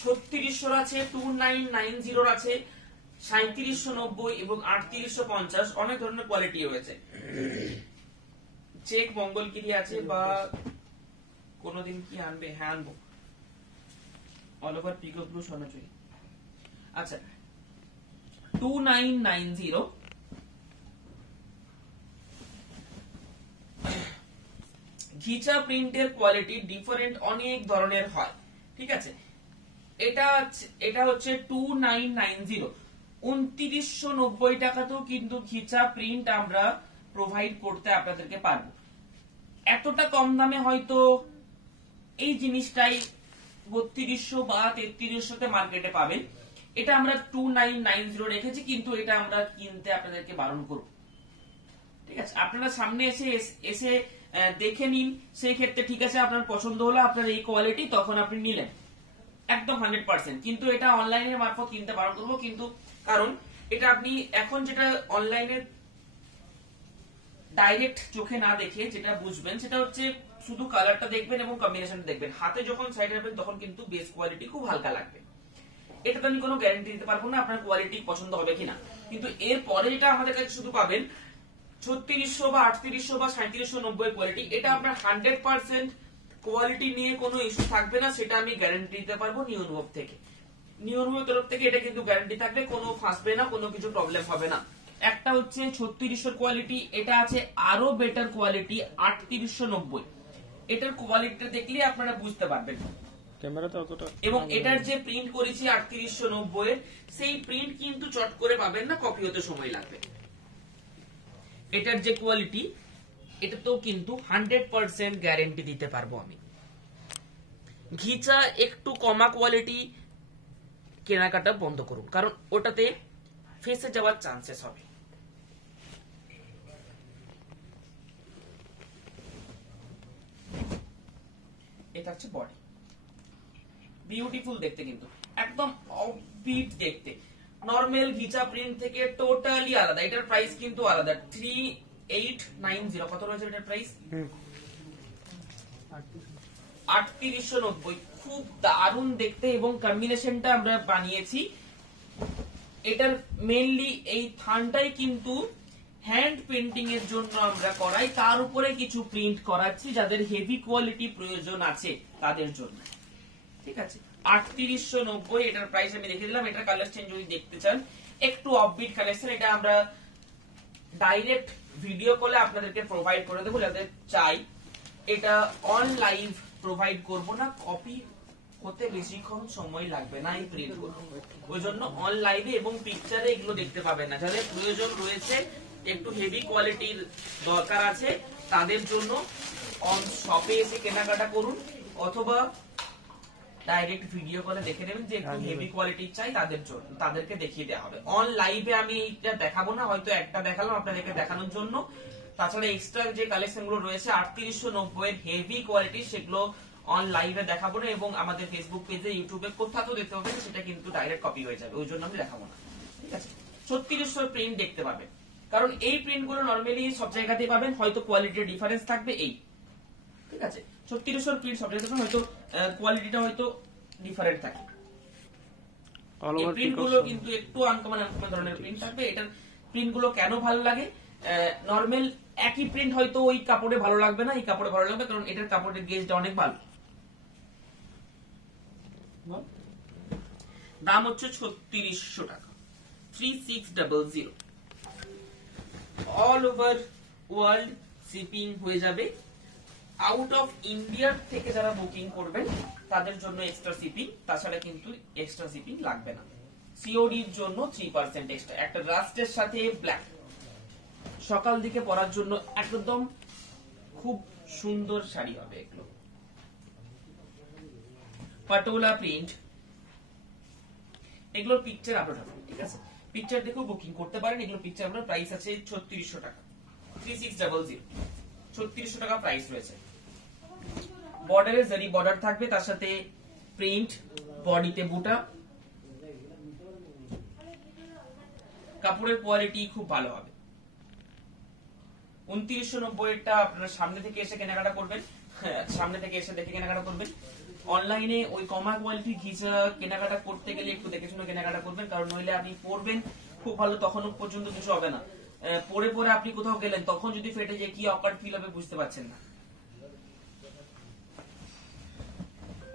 3600 আছে, 2990 আছে, 3790 এবং 3850, অনেক ধরনের কোয়ালিটি রয়েছে। চেক মঙ্গলগিরি আছে বা কোনদিন কি আনবে? হ্যাঁ, আনবো। অল ওভার পিকক ব্লু স্বর্ণচুরি। আচ্ছা, 2990 ঘিচা প্রিন্টের কোয়ালিটি ডিফারেন্ট অনেক ধরনের হয়, ঠিক আছে। এটা হচ্ছে 2990, 2990 টাকাতেও কিন্তু ঘিচা প্রিন্ট আমরা প্রোভাইড করতে আপনাদেরকে পারবো। এতটা কম দামে হয়তো এই জিনিসটাই 3200 বা 3300 মার্কেটে পাবেন। এটা আমরা 2990 রেখেছি, কিন্তু এটা আমরা কিনতে আপনাদেরকে বারণ করব, ঠিক আছে। আপনারা সামনে এসে দেখে নিন, সেই ক্ষেত্রে ঠিক আছে, আপনার পছন্দ হলো আপনার এই কোয়ালিটি, তখন আপনি নিলেন একদম 100%। কিন্তু এটা অনলাইনের মারফত কিনতে বারণ করবো, কিন্তু কারণ এটা আপনি এখন যেটা অনলাইনে ডাইরেক্ট চোখে না দেখে যেটা বুঝবেন, সেটা হচ্ছে শুধু কালারটা দেখবেন এবং কম্বিনেশনটা দেখবেন, হাতে যখন সাইডে রাখবেন তখন কিন্তু বেস কোয়ালিটি খুব হালকা লাগবে। এটা তো আমি কোনো গ্যারান্টি দিতে পারবো না আপনার কোয়ালিটি পছন্দ হবে কিনা, কিন্তু এর পরে যেটা আমাদের কাছে শুধু পাবেন 3600 বা 3800 বা 3790 কোয়ালিটি, এটা আপনার 100% কোয়ালিটি নিয়ে কোনো ইস্যু থাকবে না, সেটা আমি গ্যারান্টি দিতে পারবো নিউ অনুভব থেকে। নিউ অনুভবের তরফ থেকে এটা কিন্তু গ্যারান্টি থাকবে, কোনো ফাঁসবে না, কোনো কিছু প্রবলেম হবে না। একটা হচ্ছে 3600 কোয়ালিটি, এটা আছে আরো বেটার কোয়ালিটি 3890। এটার কোয়ালিটিটা দেখলে আপনারা বুঝতে পারবেন ক্যামেরাতে অতটা। এবং এটার যে প্রিন্ট করেছি 3890 এর, সেই প্রিন্ট কিন্তু চট করে পাবেন না, কপি হতে সময় লাগবে। এটার যে কোয়ালিটি, এটা তো কিন্তু 100% গ্যারান্টি দিতে পারবো আমি। ঘিচা একটু কমা কোয়ালিটি কেনাকাটা বন্ধ করুন, কারণ ওটাতে ফেসে যাওয়ার চান্সেস হবে। এটা হচ্ছে বডি, বিউটিফুল দেখতে, কিন্তু একদম অফবিট দেখতে, নরমাল ঘিচা প্রিন্ট থেকে টোটালি আলাদা। এটার প্রাইস কিন্তু আলাদা, 3890। কত রয়েছে এটার প্রাইস? 3890। খুব দারুণ দেখতে এবং কম্বিনেশনটা আমরা বানিয়েছি। এটার মেইনলি এই থানটাই কিন্তু হ্যান্ড পেন্টিং এর জন্য আমরা করাই, তার উপরে কিছু প্রিন্ট করাচ্ছি যাদের হেভি কোয়ালিটি প্রয়োজন আছে তাদের জন্য। ঠিক আছে, 3890 এটার প্রাইস আমি দেখে দিলাম। এটার কালেকশন যদি দেখতে চান একটু অফবিট কালেকশন, এটা আমরা ডাইরেক্ট ভিডিও কলে আপনাদেরকে প্রোভাইড করে দেবো যাদের চাই। এটা অন লাইভ প্রোভাইড করব না, কপি হতে বেশিক্ষণ সময় লাগবে না এই প্রিন্ট গুলো, ওই জন্য অন লাইভে এবং পিকচারে এগুলো দেখতে পাবেন না। যাদের প্রয়োজন রয়েছে একটু হেভি কোয়ালিটির দরকার আছে তাদের জন্য অন শপে এসে কেনাকাটা করুন, অথবা ডাইরেক্ট ভিডিও কলে দেখে নেবেন যে একটু হেভি কোয়ালিটির চাই তাদের জন্য, তাদেরকে দেখিয়ে দেওয়া হবে। অন লাইভে আমি এইটা দেখাবো না, হয়তো একটা দেখালাম আপনাদেরকে দেখানোর জন্য। তাছাড়া এক্সট্রা যে কালেকশন গুলো রয়েছে 3890 এর হেভি কোয়ালিটি, সেগুলো অন লাইভে দেখাবো না এবং আমাদের ফেসবুক পেজে ইউটিউবে কোথাও দেখতে পাবেন, সেটা কিন্তু ডাইরেক্ট কপি হয়ে যাবে, ওই জন্য আমি দেখাবো না। ঠিক আছে, 3600 প্রিন্ট দেখতে পাবেন, কারণ এই প্রিন্ট গুলো নর্মালি সব জায়গাতেই পাবেন, হয়তো কোয়ালিটির ডিফারেন্স থাকবে এই। ঠিক আছে, 3600 প্রিন্ট সব জায়গাতে হয়তো কোয়ালিটিটা হয়তো ডিফারেন্ট থাকে। এই প্রিন্ট গুলো কিন্তু একটু আনকমন ধরনের প্রিন্ট থাকবে। এটার প্রিন্ট গুলো কেন ভালো লাগে, নর্মাল একই প্রিন্ট হয়তো ওই কাপড়ে ভালো লাগবে না, এই কাপড়ে ভালো লাগবে, কারণ এটার কাপড়ের গেজটা অনেক ভালো। দাম হচ্ছে 3600 টাকা, 3600। অল ওভার ওয়ার্ল্ড শিপিং হয়ে যাবে। আউট অফ ইন্ডিয়ার থেকে যারা বুকিং করবেন তাদের জন্য এক্সট্রা শিপিং, তাছাড়া কিন্তু এক্সট্রা শিপিং লাগবে না। সিওডির জন্য 3% এক্সট্রা। একটা রাস্টের সাথে ব্ল্যাক, সকাল দিকে পরার জন্য একদম খুব সুন্দর শাড়ি হবে এগুলো। পাটোলা প্রিন্ট, এগুলোর পিকচার আপলোড হবে। ঠিক আছে, পিকচার দেখেও বুকিং করতে পারেন। এগুলো পিকচার আপনার প্রাইস আছে 3600 টাকা, 3600, 3600 টাকা প্রাইস রয়েছে। বর্ডারে জারি বর্ডার থাকবে, তার সাথে প্রিন্ট, বডিতে বুটা। কাপড়ের কোয়ালিটি খুব ভালো হবে। 2990 টা আপনারা সামনে থেকে এসে কেনাকাটা করবেন, সামনে থেকে এসে দেখে কেনাকাটা করবেন। অনলাইনে ওই কমা কোয়ালিটি ঘিচা কেনাকাটা করতে গেলে একটু দেখে শুনে কেনাকাটা করবেন, কারণ নইলে আপনি পরবেন খুব ভালো, তখনও পর্যন্ত কিছু হবে না। পরে পরে আপনি কোথাও গেলেন তখন যদি ফেটে যায় কি অকার্ড ফিল হবে বুঝতে পারছেন না।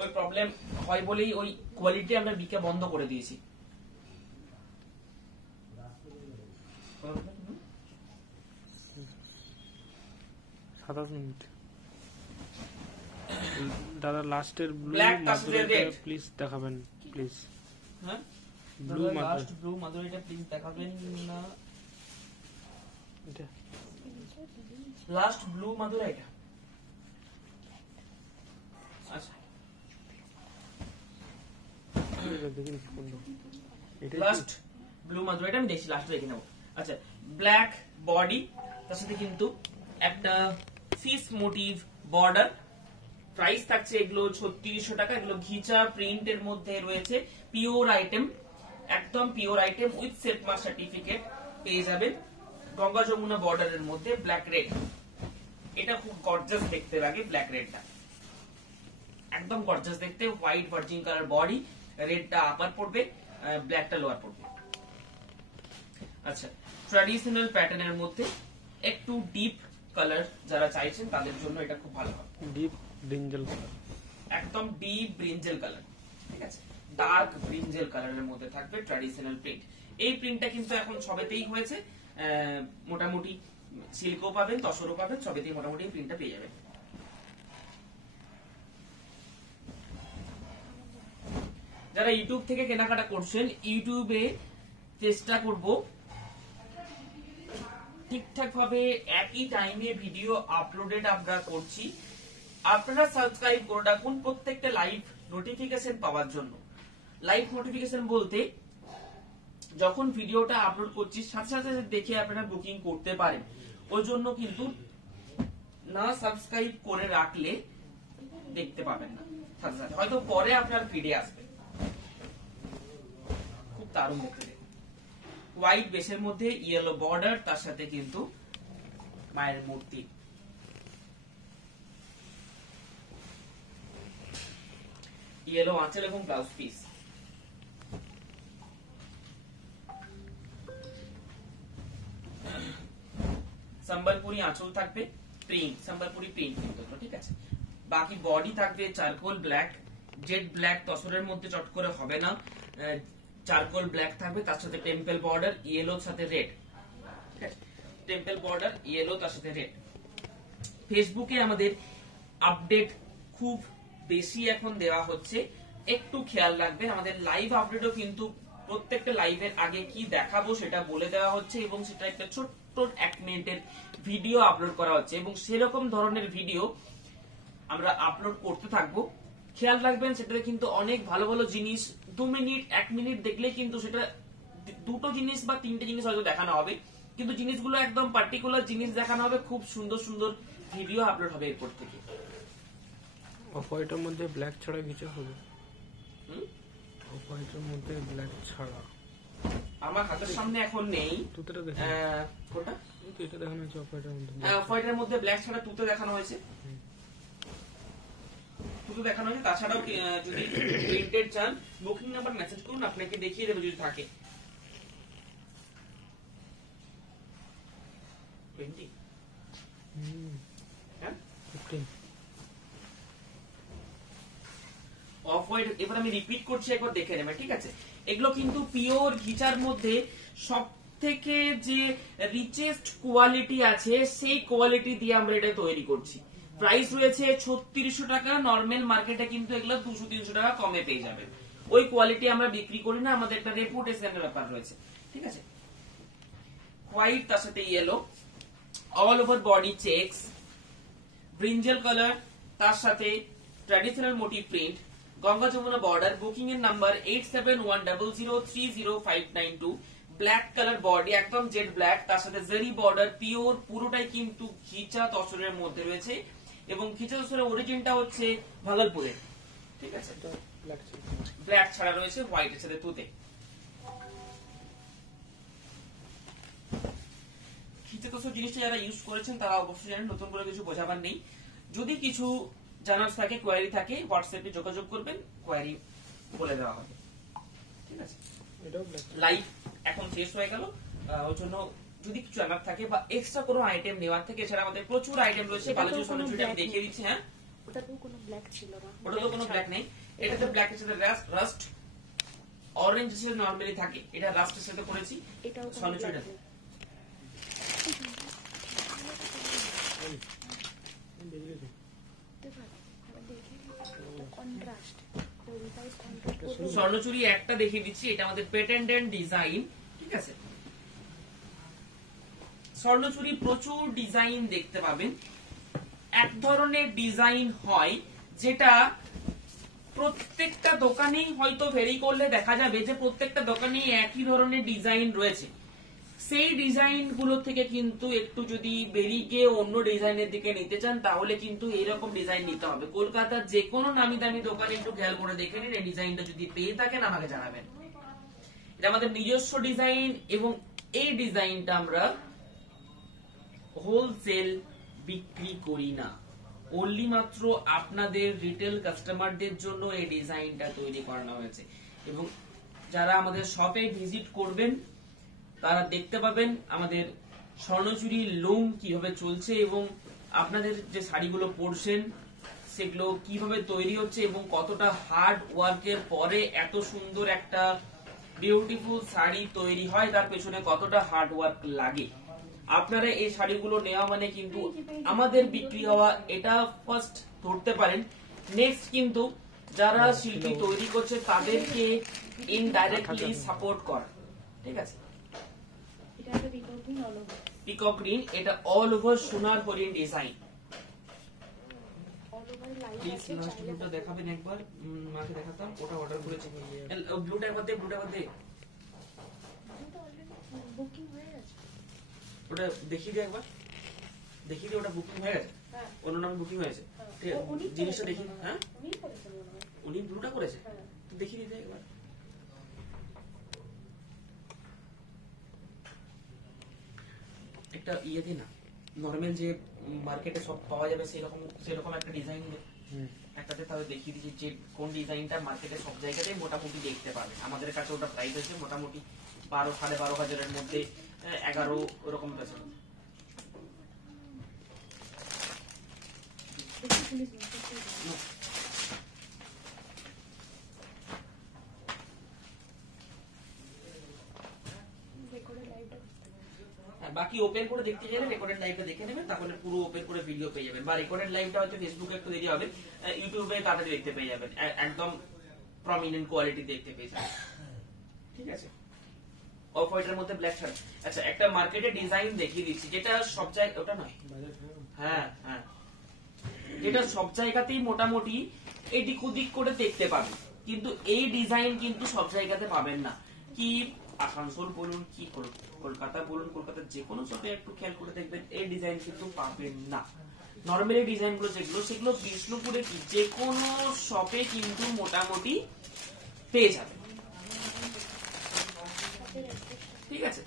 ওই প্রবলেম হয় বলেই ওই কোয়ালিটি আমরা বিকে বন্ধ করে দিয়েছি। দাদা লাস্টের ব্লু প্লিজ দেখাবেন, প্লিজ। হ্যাঁ, ব্লু লাস্ট ব্লু মাধুরীটা প্লিজ দেখাবেন না। এটা লাস্ট ব্লু মাধুরী এটা। আচ্ছা, দেখুন এটা লাস্ট ব্লু মাধুরীটা আমি দেখছি, লাস্ট দেখে নেব। আচ্ছা, ব্ল্যাক বডি, তার সাথে কিন্তু একটা ফিস মোটিভ বর্ডার। প্রাইস থাকছে এগুলো 3600 টাকা। এগুলো ঘিচা প্রিন্টের মধ্যে রয়েছে, পিওর আইটেম, একদম pure item with set mark certificate পেয়ে যাবেন। গঙ্গা যমুনা বর্ডারের মধ্যে ব্ল্যাক রেড, এটা খুব গর্জাস দেখতে লাগে। ব্ল্যাক রেডটা একদম গর্জাস দেখতে। হোয়াইট ভার্জিন কালার বডি, রেডটা আপার পড়বে, ব্ল্যাকটা লোয়ার পড়বে। আচ্ছা, ট্র্যাডিশনাল প্যাটার্নের মধ্যে একটু ডিপ কালার যারা চাইছেন তাদের জন্য এটা খুব ভালো হবে। ডিপ ব্রিঞ্জল কালার, একদম ডিপ ব্রিঞ্জেল কালার। ঠিক আছে, ডার্ক ব্রিঞ্জেল কালারের মধ্যে থাকবে ট্র্যাডিশনাল প্রিন্ট। এই প্রিন্টটা কিন্তু এখন সবেতেই হয়েছে, মোটামুটি সিল্কও পাবেন, তসরও পাবেন, সবেতেই মোটামুটি প্রিন্টটা পেয়ে যাবেন। যারা ইউটিউব থেকে কেনাকাটা করছেন, ইউটিউবে চেষ্টা করব ঠিকঠাক ভাবে একই টাইমে ভিডিও আপলোডেড আমরা করছি। আপনারা সাবস্ক্রাইব করে রাখুন প্রত্যেকটা লাইভ নোটিফিকেশন পাওয়ার জন্য। লাইভ নোটিফিকেশন বলতে যখন ভিডিওটা আপলোড করছি সাথে সাথে দেখে আপনারা বুকিং করতে পারেন। ওই জন্য কিন্তু না সাবস্ক্রাইব করে রাখলে দেখতে পাবেন না, সাথে সাথে হয়তো পরে আপনার ফিডে আসবে। খুব দারুণ দেখতে দেখুন, হোয়াইট বেসের মধ্যে ইয়েলো বর্ডার, তার সাথে কিন্তু মায়ের মূর্তি। ইয়েলো আঁচল এবং ব্লাউজ পিস। সম্বলপুরি আঁচল থাকবে, প্রিন্ট সম্বলপুরি প্রিন্ট কিন্তু, ঠিক আছে। বাকি বডি থাকবে চারকোল ব্ল্যাক, জেড ব্ল্যাক তসরের মধ্যে চট করে হবে না, চারকোল ব্ল্যাক থাকবে, তার সাথে টেম্পল বর্ডার ইয়েলোর সাথে রেড, ঠিক আছে, টেম্পল বর্ডার ইয়েলো তার সাথে রেড। ফেসবুকে আমাদের আপডেট খুব বেশি এখন দেওয়া হচ্ছে, একটু খেয়াল রাখবে। আমাদের লাইভ আপডেটও কিন্তু প্রত্যেকটা লাইভের আগে কি দেখাবো সেটা বলে দেওয়া হচ্ছে এবং সেটা একটা ছোট্ট 1 মিনিটের ভিডিও আপলোড করা হচ্ছে এবং সেরকম ধরনের ভিডিও আমরা আপলোড করতে থাকবো। খেয়াল রাখবেন সেটাতে কিন্তু অনেক ভালো ভালো জিনিস 2 মিনিট 1 মিনিট দেখলে কিন্তু সেটা দুটো জিনিস বা তিনটে জিনিস হয়তো দেখানো হবে, কিন্তু জিনিসগুলো একদম পার্টিকুলার জিনিস দেখানো হবে, খুব সুন্দর সুন্দর ভিডিও আপলোড হবে এরপর থেকে। অফ হোয়াইটের মধ্যে ব্ল্যাক ছাড়া কিছু হবে? অফ হোয়াইটের মধ্যে ব্ল্যাক ছাড়া আমার হাতের সামনে এখন নেই। তুতেটা দেখে কোনটা? এই তো এটা দেখানো হয়েছে অফ হোয়াইটের মধ্যে। অফ হোয়াইটের মধ্যে ব্ল্যাক ছাড়া তুতে দেখানো হয়েছে, তুতে দেখানো হয়েছে। তাছাড়াও যদি প্রিন্টেড চান বুকিং নাম্বার মেসেজ করুন, আপনাকে দেখিয়ে দেবে যদি থাকে। প্রিন্টিং হ্যাঁ 15 অফ হোয়াইট। এবার আমি রিপিট করছি, একবার দেখে নেবে, ঠিক আছে। এগুলো কিন্তু পিওর ঘিচার মধ্যে সব থেকে যে রিচেস্ট কোয়ালিটি আছে সেই কোয়ালিটি দিয়ে আমরা এটা তৈরি করছি। প্রাইস রয়েছে 3600 টাকা, নরমাল মার্কেটে কিন্তু এগুলো 200-300 টাকা কমে পেয়ে যাবেন। ওই কোয়ালিটি আমরা বিক্রি করি না, আমাদের একটা রেপুটেশনের ব্যাপার রয়েছে, ঠিক আছে। হোয়াইট তার সাথে yellow, all over body checks, brinjal colour, তার সাথে traditional motif print, Ganga Yamuna border. Booking এর নাম্বার 8710030592। ব্ল্যাক কালার বডি, একদম জেড ব্ল্যাক, তার সাথে জারি বর্ডার, পিওর পুরোটাই কিন্তু ঘিচা তসরের মধ্যে রয়েছে এবং ঘিচা তসরের অরিজিনটা হচ্ছে ভাগলপুরে, ঠিক আছে। ব্ল্যাক ছাড়া রয়েছে হোয়াইটের সাথে তুতে। ঘিচা তসর জিনিসটা যারা ইউজ করেছেন তারা অবশ্যই জানেন, নতুন করে কিছু বোঝাবার নেই। যদি কিছু জানার থাকে, কোয়ারি থাকে, হোয়াটসঅ্যাপে যোগাযোগ করবেন, কোয়ারি বলে দেওয়া হবে, ঠিক আছে। লাইভ এখন শেষ হয়ে গেল, ওর জন্য যদি কিছু জানার থাকে বা এক্সট্রা কোনো আইটেম নেওয়ার থেকে, এছাড়া আমাদের প্রচুর আইটেম রয়েছে। বালাজি সোনাঝুরি আমি দেখিয়ে দিচ্ছি। হ্যাঁ, ওটাতেও কোনো ব্ল্যাক ছিল না, ওটাতে কোনো ব্ল্যাক নেই। এটাতে ব্ল্যাক এর সাথে রাস্ট, অরেঞ্জ এর সাথে নরমালি থাকে, এটা রাস্টের সাথে করেছি। এটাও সোনাঝুরিটা কন্ট্রাস্ট, স্বর্ণচুরি একটা দেখিয়ে দিচ্ছি, এটা আমাদের পেটেন্টেড ডিজাইন, ঠিক আছে। স্বর্ণচুরি প্রচুর ডিজাইন দেখতে পাবেন। এক ধরনের ডিজাইন হয় যেটা প্রত্যেকটা দোকানেই হয়তো ভেরি করলে দেখা যাবে যে প্রত্যেকটা দোকানেই একই ধরনের ডিজাইন রয়েছে। সেই ডিজাইন গুলো থেকে কিন্তু একটু যদি বেরিয়ে গিয়ে অন্য ডিজাইনের দিকে নিতে চান তাহলে কিন্তু এইরকম ডিজাইন নিতে হবে। কলকাতার যে কোনো নামি দামি দোকানে একটু খেয়াল করে দেখে নিন, এই ডিজাইনটা যদি পেয়ে থাকেন আমাকে জানাবেন। এটা আমাদের নিজস্ব ডিজাইন এবং এই ডিজাইনটা আমরা হোলসেল বিক্রি করি না, অনলি মাত্র আপনাদের রিটেল কাস্টমারদের জন্য এই ডিজাইনটা তৈরি করানো হয়েছে। এবং যারা আমাদের শপে ভিজিট করবেন তারা দেখতে পাবেন আমাদের স্বর্ণচুরি লোম কিভাবে চলছে এবং আপনাদের যে শাড়িগুলো পরছেন সেগুলো কিভাবে তৈরি হচ্ছে এবং কতটা হার্ড ওয়ার্কের পরে এত সুন্দর একটা বিউটিফুল শাড়ি তৈরি হয়, তার পেছনে কতটা হার্ড ওয়ার্ক লাগে। আপনারা এই শাড়িগুলো নেওয়া মানে কিন্তু আমাদের বিক্রি হওয়া, এটা ফার্স্ট ধরতে পারেন। নেক্সট কিন্তু যারা শিল্পী তৈরি করছে তাদেরকে ইনডাইরেক্টলি সাপোর্ট করা, ঠিক আছে। পিকক গ্রিন, এটা অল ওভার সোনার হরিণ ডিজাইন। প্লিজ লাস্ট ব্লুটা দেখাবেন একবার, মাকে দেখাতাম, ওটা অর্ডার করেছি। ব্লুটা একবার দে, ব্লুটা একবার দে, বুকিং হয়ে গেছে, ওটা দেখিয়ে দে একবার, দেখিয়ে দে, ওটা বুকিং হয়ে গেছে, অন্য নামে বুকিং হয়েছে, ঠিক আছে। জিনিসটা দেখি। হ্যাঁ, উনি ব্লুটা করেছে, দেখিয়ে দিতে একবার। একটা ইয়ে দিই না, নরমাল যে মার্কেটে সব পাওয়া যাবে সেরকম একটা ডিজাইন, একটা একটাতে তাহলে দেখিয়ে দিচ্ছি যে কোন ডিজাইনটা মার্কেটে সব জায়গাতেই মোটামুটি দেখতে পাবে। আমাদের কাছে ওটা প্রাইস আছে মোটামুটি 12-12,500 মধ্যে, 11 ওরকম আছে। বাকি ওপেন করে দেখতে গেলে রেকর্ডেড লাইভটা দেখে নেবেন, তাহলে পুরো ওপেন করে ভিডিও পেয়ে যাবেন। বা রেকর্ডেড লাইভটা হয়তো ফেসবুকে একটু দেরি হবে, ইউটিউবে তাড়াতাড়ি দেখতে পেয়ে যাবেন, একদম প্রমিনেন্ট কোয়ালিটি দেখতে পেয়ে যাবেন। ঠিক আছে, অফ হোয়াইটের মধ্যে ব্ল্যাক শার্ট। আচ্ছা, একটা মার্কেটে ডিজাইন দেখিয়ে দিচ্ছি যেটা সব জায়গায়, ওটা নয়, হ্যাঁ হ্যাঁ, যেটা সব জায়গাতেই মোটামুটি এদিক ওদিক করে দেখতে পাবেন, কিন্তু এই ডিজাইন কিন্তু সব জায়গাতে পাবেন না। কি আসানসোল বলুন, কি কলকাতা বলুন, কলকাতার যে কোনো শপে একটু খেয়াল করে দেখবেন, এই ডিজাইন কিন্তু পাবেন না। নর্মালি ডিজাইন গুলো যেগুলো, সেগুলো বিষ্ণুপুরে কি যে কোনো শপে কিন্তু মোটামুটি পেয়ে যাবেন। ঠিক আছে,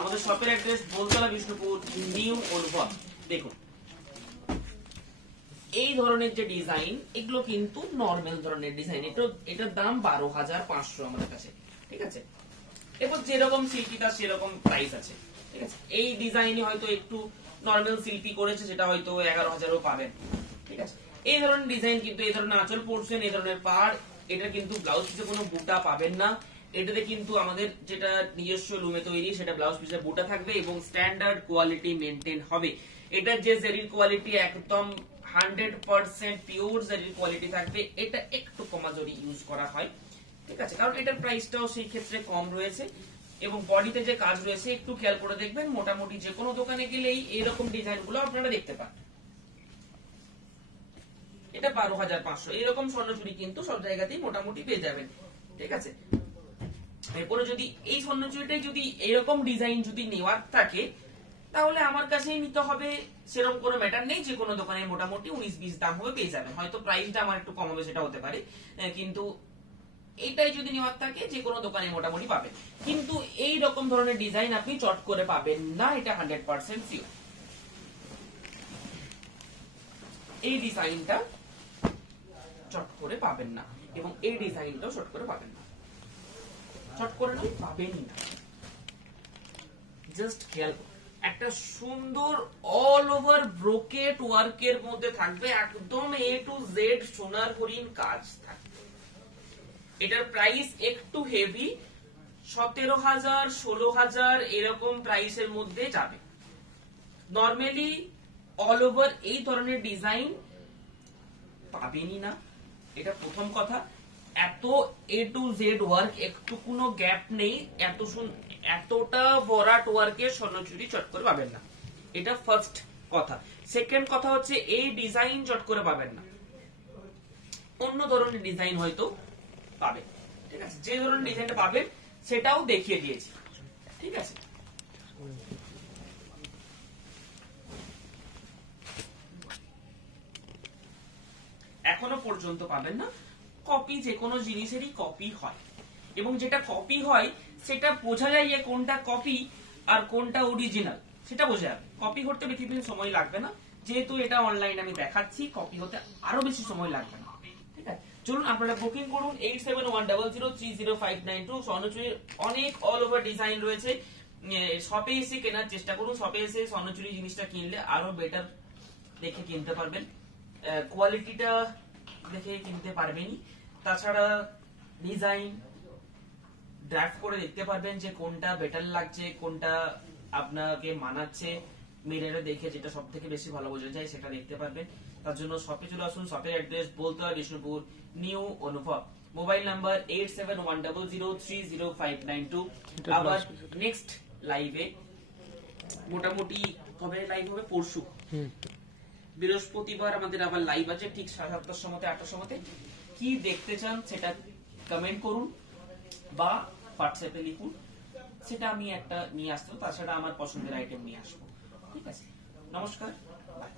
আমাদের শপের অ্যাড্রেস বলতলা, বিষ্ণুপুর, নিউ অনুভব। দেখুন এই ধরনের যে ডিজাইন, এগুলো কিন্তু নর্মাল ধরনের ডিজাইন। এটার দাম 12,500 আমাদের কাছে। ঠিক আছে, এরপর যেরকম শিল্পী তার সেরকম প্রাইস আছে। ঠিক আছে, এই ডিজাইনে হয়তো একটু নর্মাল শিল্পী করেছে, সেটা হয়তো 11,000ও পাবেন। ঠিক আছে, এই ধরনের ডিজাইন কিন্তু, এই ধরনের আঁচল পড়ছেন, এই ধরনের পাড়, এটা কিন্তু ব্লাউজ পিসে কোনো বুটা পাবেন না। এটাতে কিন্তু আমাদের যেটা নিজস্ব লুমে তৈরি, সেটা ব্লাউজ পিসে বুটা থাকবে এবং স্ট্যান্ডার্ড কোয়ালিটি মেনটেন হবে। এটার যে জেরির কোয়ালিটি একদম 100% পিওর জেরির কোয়ালিটি থাকবে। এটা একটু কমা জরি ইউজ করা হয়। ঠিক আছে, কারণ এটার প্রাইসটাও সেই ক্ষেত্রে কম রয়েছে এবং বডিতে যে কাজ রয়েছে একটু খেয়াল করে দেখবেন, মোটামুটি যে কোনো দোকানে গেলেই এরকম ডিজাইন গুলো আপনারা দেখতে পান। এটা 12,500। এরকম স্বর্ণচুরি কিন্তু সব জায়গাতেই মোটামুটি পেয়ে যাবেন। ঠিক আছে, এরপরে যদি এই স্বর্ণচুরিটাই যদি এরকম ডিজাইন যদি নেওয়ার থাকে, তাহলে আমার কাছেই নিতে হবে, সেরকম কোনো ম্যাটার নেই। যে কোনো দোকানে মোটামুটি 19-20 দাম হবে পেয়ে যাবেন। হয়তো প্রাইসটা আমার একটু কম হবে, সেটা হতে পারে, কিন্তু এইটাই যদি নেওয়ার থাকে যে কোনো দোকানে মোটামুটি পাবেন। কিন্তু এই রকম ধরনের ডিজাইন আপনি চট করে পাবেন না, এটা 100% সিওর। এই ডিজাইনটা চট করে পাবেন না এবং এই ডিজাইনটাও চট করে পাবেন না, চট করে না পাবেনই না। জাস্ট খেয়াল, একটা সুন্দর অল ওভার ব্রোকেট ওয়ার্কের মধ্যে থাকবে, একদম A to Z সোনার হরিণ কাজ থাকবে। এটার প্রাইস একটু হেভি, 17,000, 16,000 এরকম প্রাইসের মধ্যে যাবে। নর্মালি অল ওভার এই ধরনের ডিজাইন পাবেনই না, এটা প্রথম কথা। এত A to Z ওয়ার্ক, একটু কোনো গ্যাপ নেই, এতটা ভরাট ওয়ার্কের স্বর্ণচুরি চট করে পাবেন না, এটা ফার্স্ট কথা। সেকেন্ড কথা হচ্ছে এই ডিজাইন চট করে পাবেন না, অন্য ধরনের ডিজাইন হয়তো পাবেন। ঠিক আছে, যে ধরনের ডিজাইনটা পাবেন সেটাও দেখিয়ে দিয়েছি। ঠিক আছে, এখনো পর্যন্ত পাবেন না। কপি যে কোনো জিনিসেরই কপি হয় এবং যেটা কপি হয় সেটা বোঝা যায় যে কোনটা কপি আর কোনটা অরিজিনাল, সেটা বোঝা যাবে। কপি করতে বেশি দিন সময় লাগবে না, যেহেতু এটা অনলাইন আমি দেখাচ্ছি, কপি হতে আরো বেশি সময় লাগবে না। ঠিক আছে, চলুন আপনারা বুকিং করুন 8710030592। স্বর্ণচুরির অনেক অল ওভার ডিজাইন রয়েছে, শপে এসে কেনার চেষ্টা করুন। শপে এসে স্বর্ণচুরি জিনিসটা কিনলে আরো বেটার দেখে কিনতে পারবেন, কোয়ালিটিটা দেখে কিনতে পারবেনই। তাছাড়া ডিজাইন ড্রাফট করে দেখতে পারবেন যে কোনটা বেটার লাগছে, কোনটা আপনাকে মানাচ্ছে, মিররে দেখে যেটা সব থেকে বেশি ভালো বোঝা যায় সেটা দেখতে পারবেন। তার জন্য শপে চলে আসুন। শপের অ্যাড্রেস বলতলা, বিষ্ণুপুর, নিউ অনুভব। Mobile number 8710030592। আবার নেক্সট লাইভে মোটামুটি কবে লাইভ হবে? পরশু বৃহস্পতিবার আমাদের আবার লাইভ আছে, ঠিক 7:30 সময় 8টার সময়। কি দেখতে চান সেটা কমেন্ট করুন বা হোয়াটসঅ্যাপে লিখুন, সেটা আমি একটা নিয়ে আসবো। তাছাড়া আমার পছন্দের আইটেম নিয়ে আসবো। ঠিক আছে, নমস্কার, বাই।